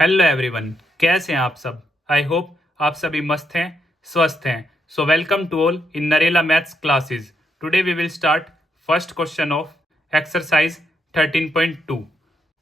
Hello everyone, कैसे हैं आप सब। आई होप आप सभी मस्त हैं, स्वस्थ हैं। So welcome to all in Narela maths classes. Today we will start first question of exercise 13.2।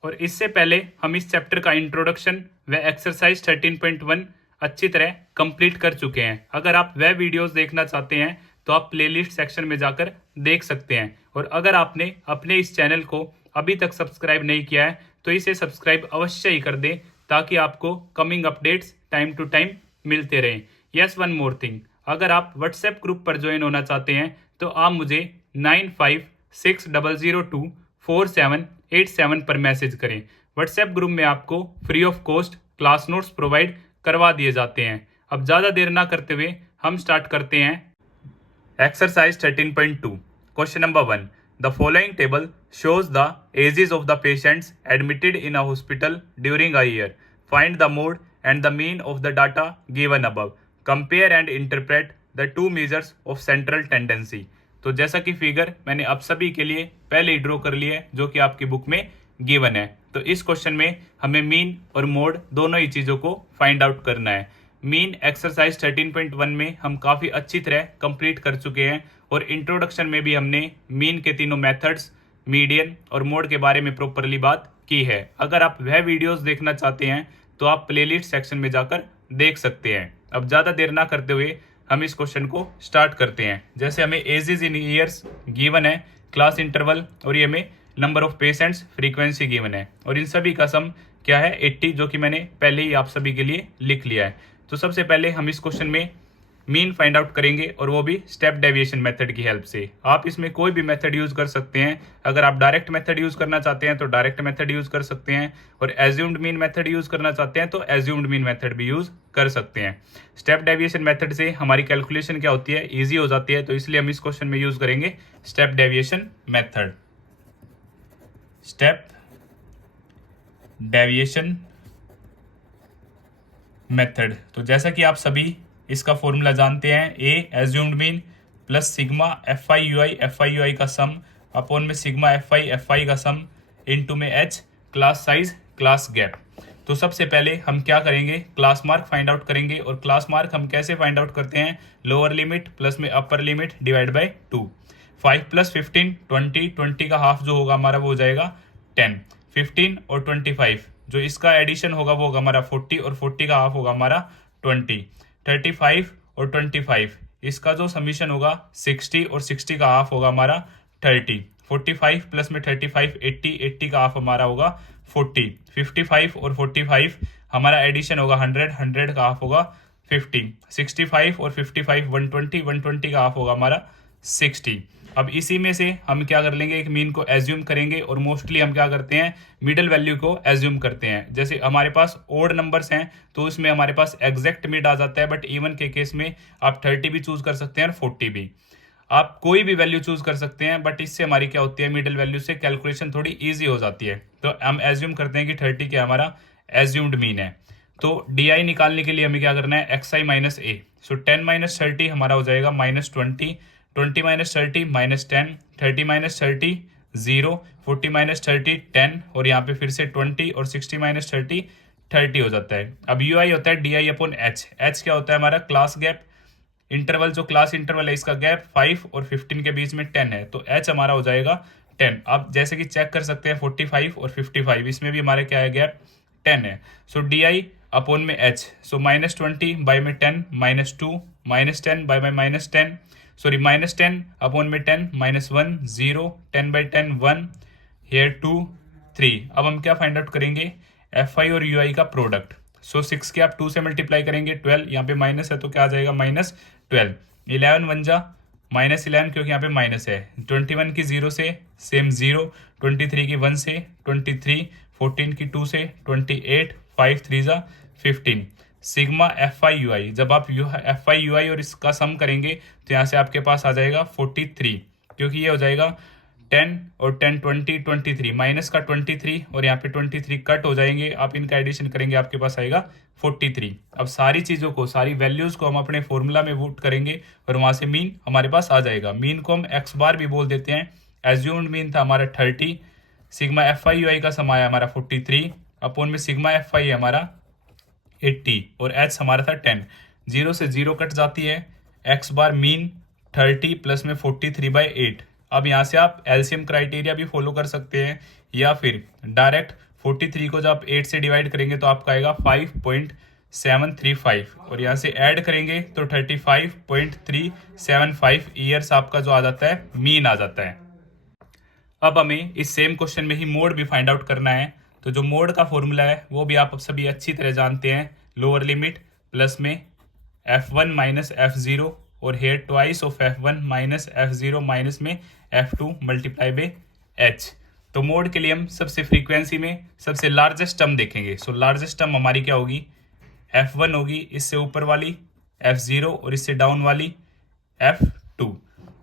और इससे पहले हम इस चैप्टर का इंट्रोडक्शन व एक्सरसाइज 13.1 अच्छी तरह कंप्लीट कर चुके हैं। अगर आप वह वीडियोस देखना चाहते हैं तो आप प्लेलिस्ट सेक्शन में जाकर देख सकते हैं। और अगर आपने अपने इस चैनल को अभी तक सब्सक्राइब नहीं किया है तो इसे सब्सक्राइब अवश्य ही कर दें, ताकि आपको coming updates time to time मिलते रहें। यस, वन मोर थिंग, अगर आप व्हाट्सएप ग्रुप पर ज्वाइन होना चाहते हैं तो आप मुझे 9560024787 पर मैसेज करें। व्हाट्सएप ग्रुप में आपको free of cost class notes provide करवा दिए जाते हैं। अब ज़्यादा देर ना करते हुए हम स्टार्ट करते हैं exercise 13.2। Question number 1। The following table shows the ages of the patients admitted in a hospital during a year. Find the mode and the mean of the data given above. Compare and interpret the two measures of central tendency. तो जैसा कि figure मैंने आप सभी के लिए पहले ही draw कर लिया है, जो कि आपकी बुक में गिवन है। तो इस क्वेश्चन में हमें मीन और मोड दोनों ही चीज़ों को फाइंड आउट करना है। मीन एक्सरसाइज 13.1 में हम काफ़ी अच्छी तरह कंप्लीट कर चुके हैं और इंट्रोडक्शन में भी हमने मीन के तीनों मेथड्स, मीडियन और मोड के बारे में प्रॉपरली बात की है। अगर आप वह वीडियोस देखना चाहते हैं तो आप प्लेलिस्ट सेक्शन में जाकर देख सकते हैं। अब ज़्यादा देर ना करते हुए हम इस क्वेश्चन को स्टार्ट करते हैं। जैसे हमें एजेस इन ईयर्स गिवन है, क्लास इंटरवल और ये हमें number of patients frequency given है, और इन सभी का सम क्या है 80, जो कि मैंने पहले ही आप सभी के लिए लिख लिया है। तो सबसे पहले हम इस क्वेश्चन में मीन फाइंड आउट करेंगे, और वो भी स्टेप डेविएशन मेथड की हेल्प से। आप इसमें कोई भी मेथड यूज कर सकते हैं। अगर आप डायरेक्ट मेथड यूज करना चाहते हैं तो डायरेक्ट मेथड यूज कर सकते हैं, और एज्यूम्ड मीन मेथड यूज करना चाहते हैं तो एज्यूम्ड मीन मेथड भी यूज कर सकते हैं। स्टेप डेविएशन मेथड से हमारी कैलकुलेशन क्या होती है, ईजी हो जाती है। तो इसलिए हम इस क्वेश्चन में यूज करेंगे step deviation method. Step deviation method, तो जैसा कि आप सभी इसका फॉर्मूला जानते हैं, A assumed mean plus sigma F I U I का सम अपॉन में सिग्मा एफ आई का सम इनटू में H class size class gap. तो सबसे पहले हम क्या करेंगे, क्लास मार्क फाइंड आउट करेंगे। और क्लास मार्क हम कैसे फाइंड आउट करते हैं, लोअर लिमिट प्लस में अपर लिमिट डिवाइड बाई 2। 5 + 15 20, 20 का हाफ जो होगा हमारा वो हो जाएगा 10। 15 और 25 जो इसका एडिशन होगा वो होगा हमारा 40, और 40 का हाफ होगा हमारा 20। 35 और 25 इसका जो समीशन होगा 60, और 60 का हाफ होगा हमारा 30। 45 प्लस में 35 80, 80 का हाफ हमारा होगा 40। 55 और 45 हमारा एडिशन होगा 100, 100 का हाफ होगा 50। 65 और 55 120, 120 का हाफ होगा हमारा 60। अब इसी में से हम क्या कर लेंगे, एक मीन को एज्यूम करेंगे, और मोस्टली हम क्या करते हैं, मिडल वैल्यू को एज्यूम करते हैं। जैसे हमारे पास ओड नंबर्स हैं तो उसमें हमारे पास एग्जैक्ट मिड आ जाता है, बट इवन के केस में आप 30 भी चूज कर सकते हैं और 40 भी, आप कोई भी वैल्यू चूज कर सकते हैं। बट इससे हमारी क्या होती है, मिडल वैल्यू से कैलकुलेशन थोड़ी ईजी हो जाती है। तो हम एज्यूम करते हैं कि 30 क्या हमारा एज्यूम्ड मीन है। तो डी आई निकालने के लिए हमें क्या करना है, एक्स आई माइनस ए। सो 10 - 30 हमारा हो जाएगा -20, 20 - 30 -10, 30 - 30 0, 40 - 30 10, और यहाँ पे फिर से 20, और 60 - 30 30 हो जाता है। अब यू आई होता है D I upon H. H क्या होता है हमारा, क्लास गैप। इंटरवल जो क्लास इंटरवल है इसका गैप 5 और 15 के बीच में 10 है, तो एच हमारा हो जाएगा 10। आप जैसे कि चेक कर सकते हैं 45 और 55 इसमें भी हमारे क्या है, गैप 10 है। सो डी आई अपॉन में एच, सो -20 बाई में 10 -2 -10 बाई -10, सॉरी -10 अपॉन में 10 -1 0, 10/10 1, हेयर 2 3। अब हम क्या फाइंड आउट करेंगे, एफ आई और यू आई का प्रोडक्ट। सो 6 के आप 2 से मल्टीप्लाई करेंगे 12, यहाँ पे माइनस है तो क्या आ जाएगा -12। 11 1 जा -11, क्योंकि यहाँ पे माइनस है। 21 की 0 से सेम 0, 23 की 1 से 23, 14 की 2 से 28, 5 3 जा 15। सिग्मा एफ आई यू आई, जब आप एफ आई यू आई और इसका सम करेंगे तो यहाँ से आपके पास आ जाएगा 43, क्योंकि ये हो जाएगा 10 और 10 20 23, माइनस का 23 और यहाँ पे 23 कट हो जाएंगे। आप इनका एडिशन करेंगे आपके पास आएगा 43। अब सारी चीज़ों को, सारी वैल्यूज़ को हम अपने फॉर्मूला में पुट करेंगे और वहाँ से मीन हमारे पास आ जाएगा। मीन को हम एक्स बार भी बोल देते हैं। एज्यूम्ड मीन था हमारा 30, sigma F I U I का सम आया हमारा 43, अपॉन में सिग्मा एफ आई है हमारा 80 और एच हमारा था 10। 0 से 0 कट जाती है, एक्स बार मीन 30 प्लस में 43/8। अब यहाँ से आप एलसीएम क्राइटेरिया भी फॉलो कर सकते हैं या फिर डायरेक्ट 43 को जब आप 8 से डिवाइड करेंगे तो आपका आएगा 5.735 और यहाँ से ऐड करेंगे तो 35.375 ईयर्स आपका जो आ जाता है मीन आ जाता है। अब हमें इस सेम क्वेश्चन में ही मोड भी फाइंड आउट करना है। तो जो मोड का फॉर्मूला है वो भी आप सभी अच्छी तरह जानते हैं, लोअर लिमिट प्लस में f1 माइनस f0 और here twice of f1 minus f0 minus में f2 मल्टीप्लाई बाय h। तो मोड के लिए हम सबसे फ्रीक्वेंसी में सबसे लार्जेस्ट टर्म देखेंगे। सो लार्जेस्ट टर्म हमारी क्या होगी, f1 होगी, इससे ऊपर वाली f0 और इससे डाउन वाली f2।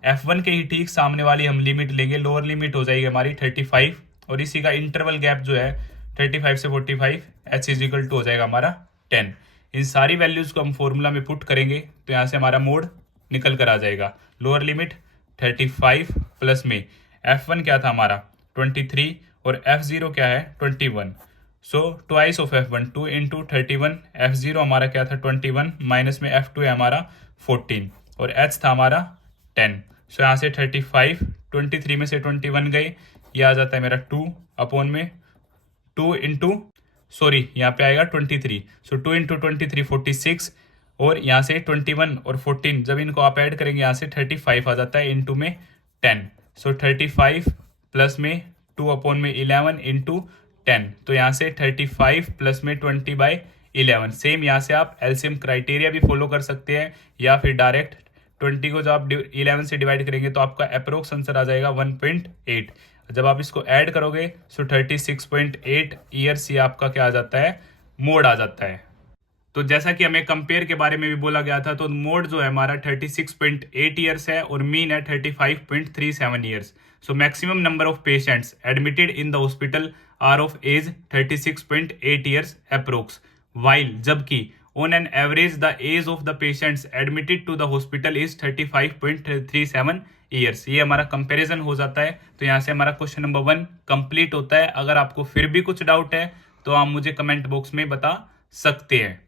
f1 के ही ठीक सामने वाली हम लिमिट लेंगे, लोअर लिमिट हो जाएगी हमारी 35 और इसी का इंटरवल गैप जो है 35 से 45, h इज इक्वल टू हो जाएगा हमारा 10। इन सारी वैल्यूज को हम फॉर्मूला में पुट करेंगे तो यहाँ से हमारा मोड निकल कर आ जाएगा। लोअर लिमिट 35 प्लस में f1 क्या था हमारा 23 और f0 क्या है 21। So twice of f1 2 into 31, f0 हमारा क्या था 21 माइनस में f2 है हमारा 14 और h था हमारा 10। सो यहाँ से 35, 23 में से 21 गए, ये आ जाता है मेरा 2 अपॉन में 2 इंटू सॉरी यहाँ पे आएगा 23। सो 2 इंटू 23 46 और यहाँ से 21 और 14 जब इनको आप ऐड करेंगे यहाँ से 35 आ जाता है इंटू में 10। सो 35 प्लस में 2 अपॉन में 11 इंटू 10, तो यहाँ से 35 प्लस में 20/11। सेम यहाँ से आप एलसीएम क्राइटेरिया भी फॉलो कर सकते हैं या फिर डायरेक्ट 20 को जब आप 11 से डिवाइड करेंगे तो आपका अप्रोक्स आंसर आ जाएगा 1.8। जब आप इसको ऐड करोगे सो 36.8 ईयर्स ये आपका क्या आ जाता है, मोड आ जाता है। तो जैसा कि हमें कंपेयर के बारे में भी बोला गया था, तो मोड जो है हमारा 36.8 ईयर्स है और मीन है 35.37 years. So maximum number of patients admitted in the hospital are of age 36.8 years approx, while जबकि on an average the age of the patients admitted to the hospital is 35.37 years. ये हमारा comparison हो जाता है। तो यहाँ से हमारा क्वेश्चन नंबर 1 कंप्लीट होता है। अगर आपको फिर भी कुछ डाउट है तो आप मुझे कमेंट बॉक्स में बता सकते हैं।